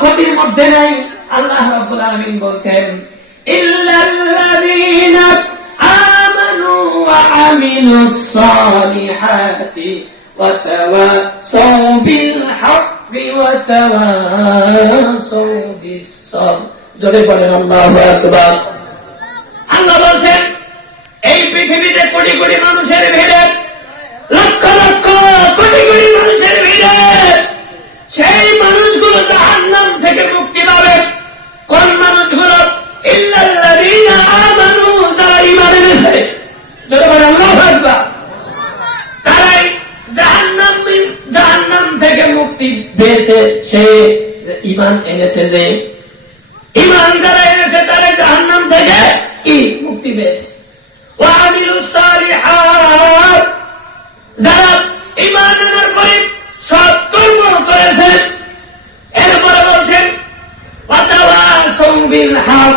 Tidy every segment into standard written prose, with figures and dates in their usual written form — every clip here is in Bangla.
ক্ষতির মধ্যে নাই। আল্লাহ রাব্বুল আলামিন বলছেন ইল্লাল্লাযীনা আমানু ওয়া আমিলুস সালিহাতি ওয়া তাওয়াসাউ বিল হাক্কি ওয়া তাওয়াসাউ বিস সাবর। জোরে বলেন আল্লাহু আকবার। আল্লাহ বলছেন এই পৃথিবীতে কোটি কোটি মানুষের ভিড়ে, লক্ষ লক্ষ কোটি কোটি মানুষের ভিড়ে সেই মানুষগুলো জাহান্নাম থেকে মুক্তি পাবে। কোন মানুষগুলো? ইল্লাল্লাযীনা আমানু, যারা ঈমান এনেছে। জোরে বলেন আল্লাহু আকবার। তারাই জাহান্নাম থেকে মুক্তি পেয়েছে। সে ঈমান এনেছে, যে ঈমান যারা এনেছে তারা জাহান্নাম থেকে কি মুক্তি পেয়েছে। ওয়া আমিলুস সালিহাত, যারা ঈমান আনার পরে সৎ কর্ম করেছে। এরপরে বলছেন ওয়া তাওয়াসাউ বিল হক,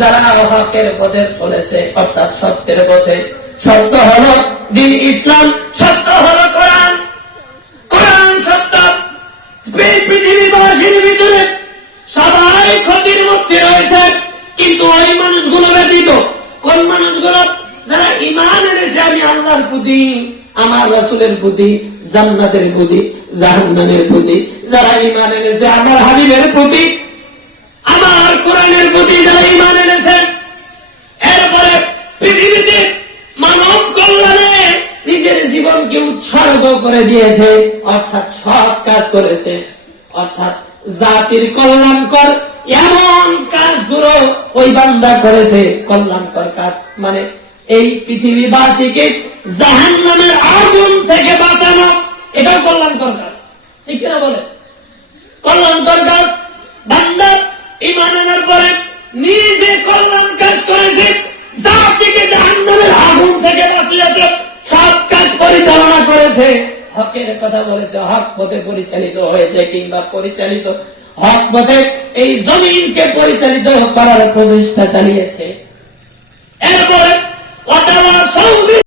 যারা হকের পথে চলেছে, অর্থাৎ সত্যের পথে। সত্য হলো দ্বীন ইসলাম, সত্য হলো কোরআন। কোরআন সত্য। পৃথিবীবাসীর ভিতরে সবাই ক্ষতির মধ্যে রয়েছে, কিন্তু ওই মানুষগুলো ব্যতীত। কোন মানুষগুলো? যারা ঈমান এনেছে আমি আল্লাহর প্রতি, আমার রাসূলের প্রতি, জান্নাতের প্রতি, জাহান্নামের প্রতি। যারা ঈমান এনেছে আমার হাবিবের প্রতি, আমার কোরআনের প্রতি, যারা ঈমান এনেছে। এরপরে পৃথিবীতে মানব কল্যাণে নিজের জীবনকে উৎসর্গ করে দিয়েছে, অর্থাৎ সৎ কাজ করেছে, অর্থাৎ জাতির কল্যাণকর এমন কাজগুলো ওই বান্দা করেছে। কল্যাণকর কাজ মানে এই পৃথিবীবাসীকে জাহান্নামের আগুন থেকে বাঁচানো, এটাও কল্যাণকর কাজ। ঠিক কিনা বলে? কল্যাণকর কাজ। বান্দা ঈমান আনার পরে নিজে কল্যাণ কাজ করেছে, জাতিকে জাহান্নামের আগুন থেকে বাঁচিয়েছে, সৎ কাজ পরিচালনা করেছে, হকের কথা বলেছে, হক পথে পরিচালিত হয়েছে, কিংবা পরিচালিত হক পথে এই জমিনকে পরিচালিত করার প্রচেষ্টা চালিয়েছে। এরপরে